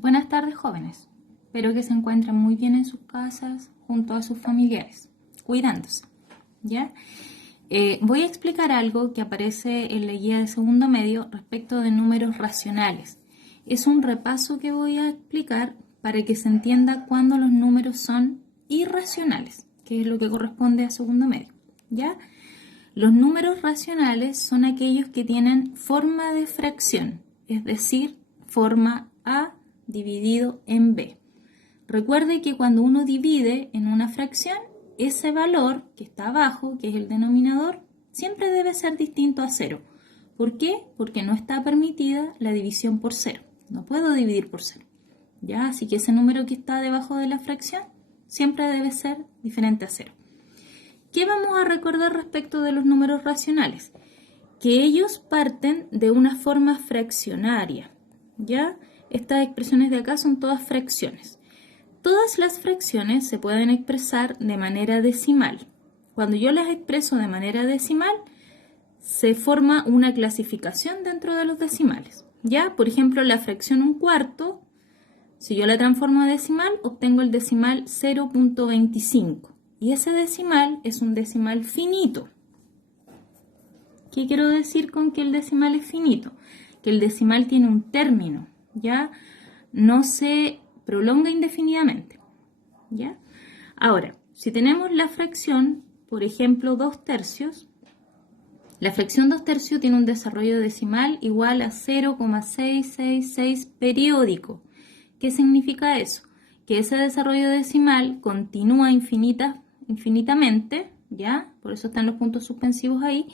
Buenas tardes, jóvenes. Espero que se encuentren muy bien en sus casas junto a sus familiares, cuidándose, ¿ya? Voy a explicar algo que aparece en la guía de segundo medio respecto de números racionales. Es un repaso que voy a explicar para que se entienda cuándo los números son irracionales, que es lo que corresponde a segundo medio, ¿ya? Los números racionales son aquellos que tienen forma de fracción, es decir, forma A dividido en B. Recuerde que cuando uno divide en una fracción, ese valor que está abajo, que es el denominador, siempre debe ser distinto a 0. ¿Por qué? Porque no está permitida la división por 0. No puedo dividir por 0. ¿Ya? Así que ese número que está debajo de la fracción siempre debe ser diferente a 0. ¿Qué vamos a recordar respecto de los números racionales? Que ellos parten de una forma fraccionaria, ¿ya? Estas expresiones de acá son todas fracciones. Todas las fracciones se pueden expresar de manera decimal. Cuando yo las expreso de manera decimal, se forma una clasificación dentro de los decimales, ¿ya? Por ejemplo, la fracción 1/4, si yo la transformo a decimal, obtengo el decimal 0.25. Y ese decimal es un decimal finito. ¿Qué quiero decir con que el decimal es finito? Que el decimal tiene un término, ¿ya? No se prolonga indefinidamente, ¿ya? Ahora, si tenemos la fracción, por ejemplo, 2/3, la fracción 2/3 tiene un desarrollo decimal igual a 0,666 periódico. ¿Qué significa eso? Que ese desarrollo decimal continúa infinitamente, ¿ya? Por eso están los puntos suspensivos ahí.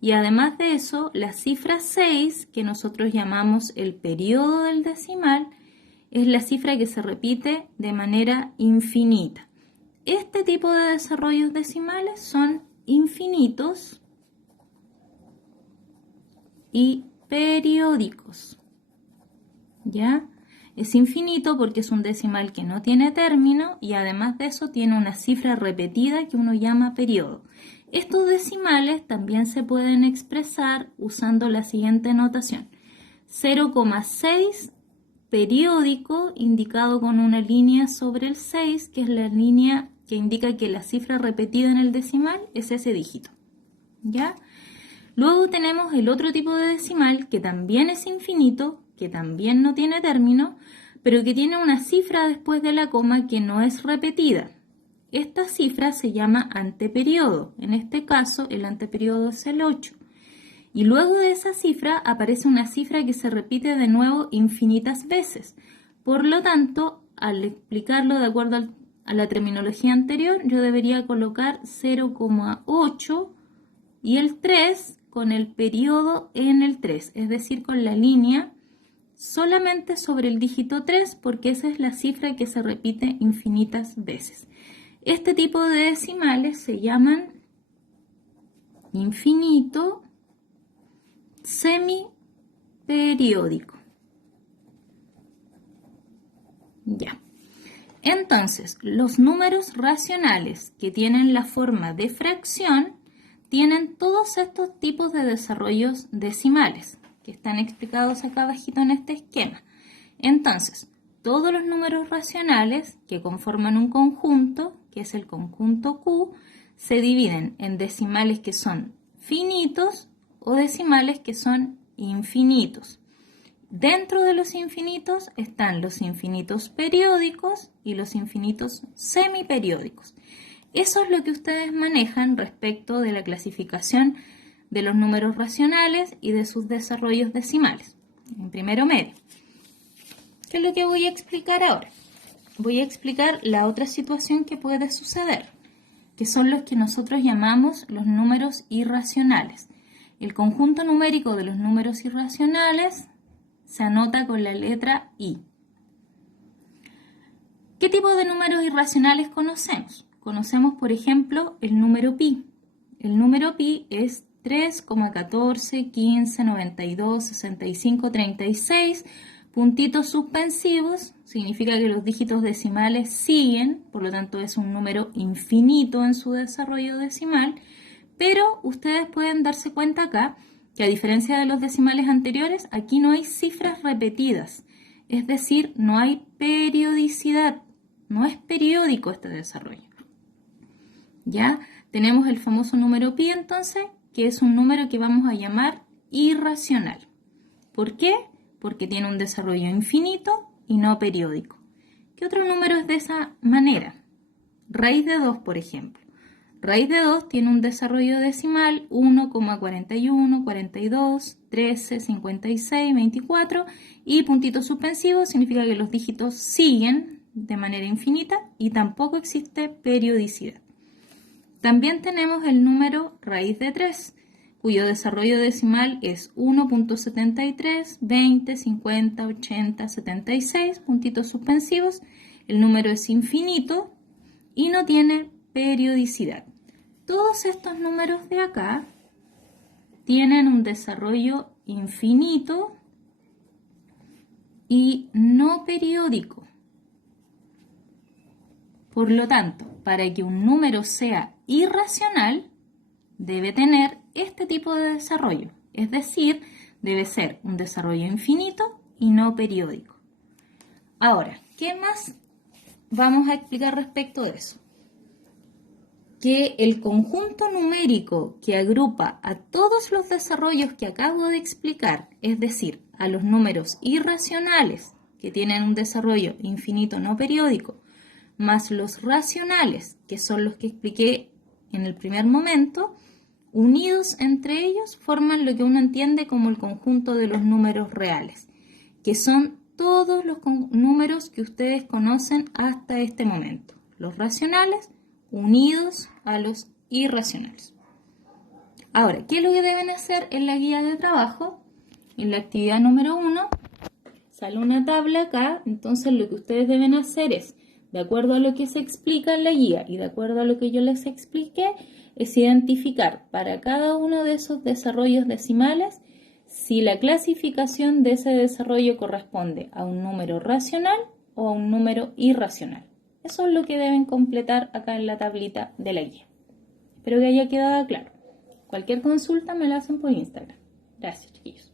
Y además de eso, la cifra 6, que nosotros llamamos el periodo del decimal, es la cifra que se repite de manera infinita. Este tipo de desarrollos decimales son infinitos y periódicos, ¿ya? Es infinito porque es un decimal que no tiene término y además de eso tiene una cifra repetida que uno llama periodo. Estos decimales también se pueden expresar usando la siguiente notación. 0,6 periódico indicado con una línea sobre el 6, que es la línea que indica que la cifra repetida en el decimal es ese dígito, ¿ya? Luego tenemos el otro tipo de decimal que también es infinito, que también no tiene término, pero que tiene una cifra después de la coma que no es repetida. Esta cifra se llama anteperiodo. En este caso, el anteperiodo es el 8. Y luego de esa cifra aparece una cifra que se repite de nuevo infinitas veces. Por lo tanto, al explicarlo de acuerdo a la terminología anterior, yo debería colocar 0,8 y el 3 con el periodo en el 3, es decir, con la línea solamente sobre el dígito 3, porque esa es la cifra que se repite infinitas veces. Este tipo de decimales se llaman infinito semiperiódico. Ya. Entonces, los números racionales que tienen la forma de fracción tienen todos estos tipos de desarrollos decimales que están explicados acá abajito en este esquema. Entonces, todos los números racionales que conforman un conjunto, que es el conjunto Q, se dividen en decimales que son finitos o decimales que son infinitos. Dentro de los infinitos están los infinitos periódicos y los infinitos semiperiódicos. Eso es lo que ustedes manejan respecto de la clasificación de los números racionales y de sus desarrollos decimales en primero medio. ¿Qué es lo que voy a explicar ahora? Voy a explicar la otra situación que puede suceder, que son los que nosotros llamamos los números irracionales. El conjunto numérico de los números irracionales se anota con la letra I. ¿Qué tipo de números irracionales conocemos? Conocemos, por ejemplo, el número pi. El número pi es 3,14, 15, 92, 65, 36, puntitos suspensivos, significa que los dígitos decimales siguen, por lo tanto es un número infinito en su desarrollo decimal, pero ustedes pueden darse cuenta acá que a diferencia de los decimales anteriores, aquí no hay cifras repetidas. es decir, no hay periodicidad, no es periódico este desarrollo. ¿Ya? Tenemos el famoso número pi entonces, que es un número que vamos a llamar irracional. ¿Por qué? Porque tiene un desarrollo infinito y no periódico. ¿Qué otro número es de esa manera? Raíz de 2, por ejemplo. Raíz de 2 tiene un desarrollo decimal 1,41, 42, 13, 56, 24 y puntitos suspensivos significa que los dígitos siguen de manera infinita y tampoco existe periodicidad. También tenemos el número raíz de 3, cuyo desarrollo decimal es 1.73, 20, 50, 80, 76, puntitos suspensivos. El número es infinito y no tiene periodicidad. Todos estos números de acá tienen un desarrollo infinito y no periódico. Por lo tanto, para que un número sea irracional, debe tener este tipo de desarrollo, es decir, debe ser un desarrollo infinito y no periódico. Ahora, ¿qué más vamos a explicar respecto de eso? Que el conjunto numérico que agrupa a todos los desarrollos que acabo de explicar, es decir, a los números irracionales que tienen un desarrollo infinito no periódico, más los racionales, que son los que expliqué en el primer momento, unidos entre ellos forman lo que uno entiende como el conjunto de los números reales, que son todos los números que ustedes conocen hasta este momento. Los racionales unidos a los irracionales. Ahora, ¿qué es lo que deben hacer en la guía de trabajo? En la actividad número 1 sale una tabla acá, entonces lo que ustedes deben hacer es, de acuerdo a lo que se explica en la guía y de acuerdo a lo que yo les expliqué, es identificar para cada uno de esos desarrollos decimales si la clasificación de ese desarrollo corresponde a un número racional o a un número irracional. Eso es lo que deben completar acá en la tablita de la guía. Espero que haya quedado claro. Cualquier consulta me la hacen por Instagram. Gracias, chiquillos.